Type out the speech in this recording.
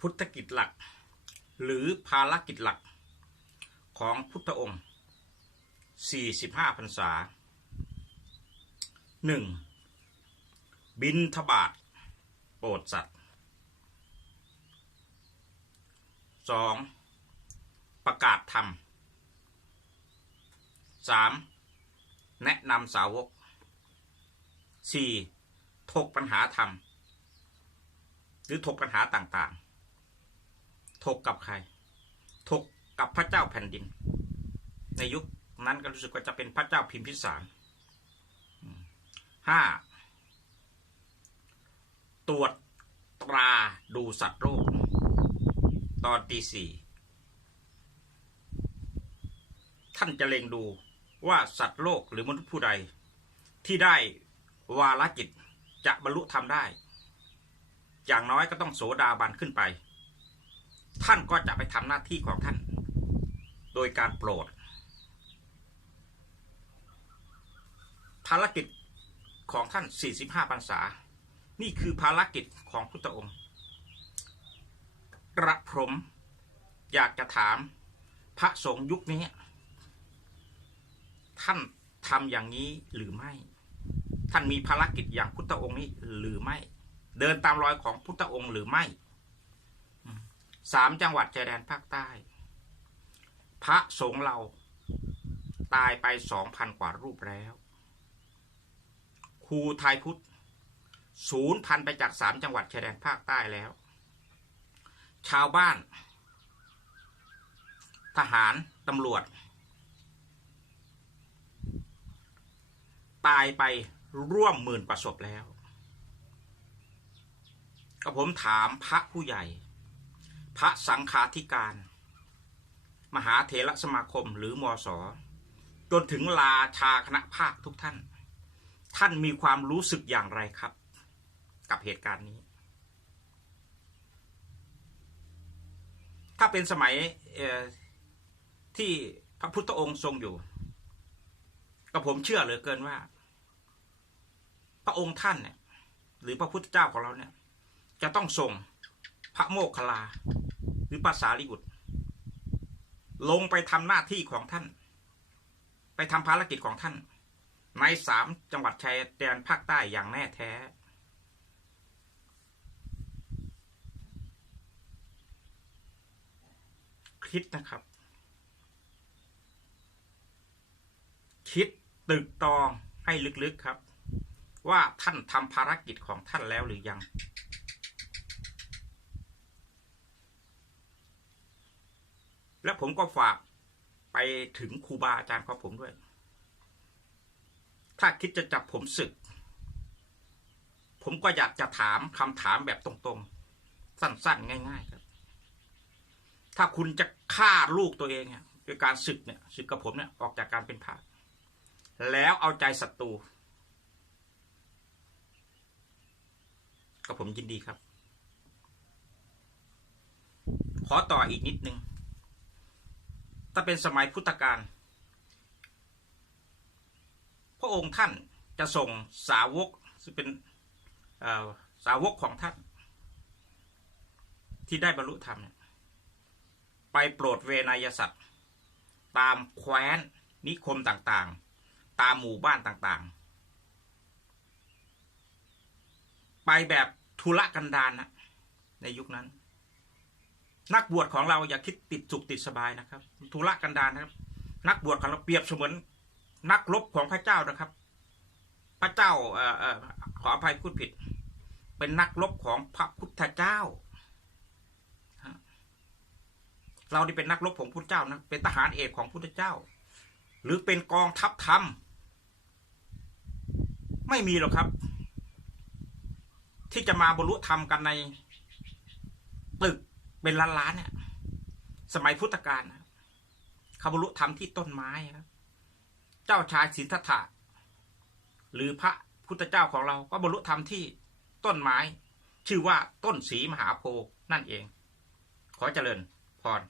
พุทธกิจหลัก หรือภารกิจหลักของพุทธองค์ 45พรรษา 1. บินทบาทโปรดสัตว์ 2. ประกาศธรรม 3. แนะนำสาวก 4. ถกปัญหาธรรม หรือถกปัญหาต่างๆ ถกกับใคร ถกกับพระเจ้าแผ่นดิน ในยุคนั้นก็รู้สึกว่าจะเป็นพระเจ้าพิมพิสารห้าตรวจตราดูสัตว์โลกตอนตีสี่ท่านจะเล็งดูว่าสัตว์โลกหรือมนุษย์ผู้ใด ที่ได้วาลจิตจะบรรลุธรรมได้ อย่างน้อยก็ต้องโสดาบันขึ้นไป ท่านก็จะไปทำหน้าที่ของท่าน โดยการโปรด ภารกิจของท่าน 45พรรษา นี่คือภารกิจของพุทธองค์ กระผมอยากจะถามพระสงฆ์ยุคนี้ ท่านทำอย่างนี้หรือไม่ ท่านมีภารกิจอย่างพุทธองค์นี้หรือไม่ เดินตามรอยของพุทธองค์หรือไม่ สามจังหวัดชายแดนภาคใต้ พระสงฆ์เราตายไปสองพันกว่ารูปแล้ว ครูไทยพุทธศูนย์พันไปจากสามจังหวัดชายแดนภาคใต้แล้ว ชาวบ้าน ทหารตำรวจ ตายไปร่วมหมื่นประสบแล้ว ก็ผมถามพระผู้ใหญ่ พระสังฆาธิการ มหาเถรสมาคมหรือมอสอจนถึงลาชาคณะภาคทุกท่าน ท่านมีความรู้สึกอย่างไรครับ กับเหตุการณ์นี้ ถ้าเป็นสมัยที่พระพุทธองค์ทรงอยู่ก็ผมเชื่อเหลือเกินว่า พระองค์ท่านเนี่ย หรือพระพุทธเจ้าของเราเนี่ย จะต้องส่งพระโมคคัลลา หรือภาษาลิบุตร ลงไปทำหน้าที่ของท่าน ไปทำภารกิจของท่าน ในสามจังหวัดชายแดนภาคใต้อย่างแน่แท้ คิดนะครับ คิดตึกตองให้ลึกๆครับ ว่าท่านทำภารกิจของท่านแล้วหรือยัง และผมก็ฝากไปถึงครูบาอาจารย์ของผมด้วย ถ้าคิดจะจับผมศึก ผมก็อยากจะถามคำถามแบบตรงๆ สั้นๆ ง่าย ๆ ครับ ถ้าคุณจะฆ่าลูกตัวเองเนี่ยโดยการศึกเนี่ยศึกกับผมเนี่ยออกจากการเป็นพระแล้วเอาใจศัตรูก็ผมยินดีครับ ขอต่ออีกนิดนึง ถ้าเป็นสมัยพุทธกาลพระองค์ท่านจะส่งสาวกซึ่งเป็นสาวกของท่าน ที่ได้บรรลุธรรม ไปโปรดเวนยสัตว์ ตามแคว้นนิคมต่างๆ ตามหมู่บ้านต่างๆ ไปแบบทุรกันดารนนะในยุคนั้น นักบวชของเราอย่าคิดติดสุขติดสบายนะครับทุระกันดารนะครับ นักบวชของเราเปรียบเสมือนนักรบของพระเจ้านะครับ พระเจ้าเอ่อขออภัยพูดผิด เป็นนักรบของพระพุทธเจ้า เรานี่เป็นนักรบของพุทธเจ้านะเป็นทหารเอกของพุทธเจ้า หรือเป็นกองทัพธรรมไม่มีหรอกครับ ที่จะมาบรรลุธรรมกันในตึก เป็นล้านล้านเนี่ย สมัยพุทธกาลนะเขาบรรลุธรรมที่ต้นไม้ครับเจ้าชายสินธัตถะหรือพระพุทธเจ้าของเราก็บรรลุธรรมที่ต้นไม้ ชื่อว่าต้นสีมหาโพนั่นเอง ขอเจริญพร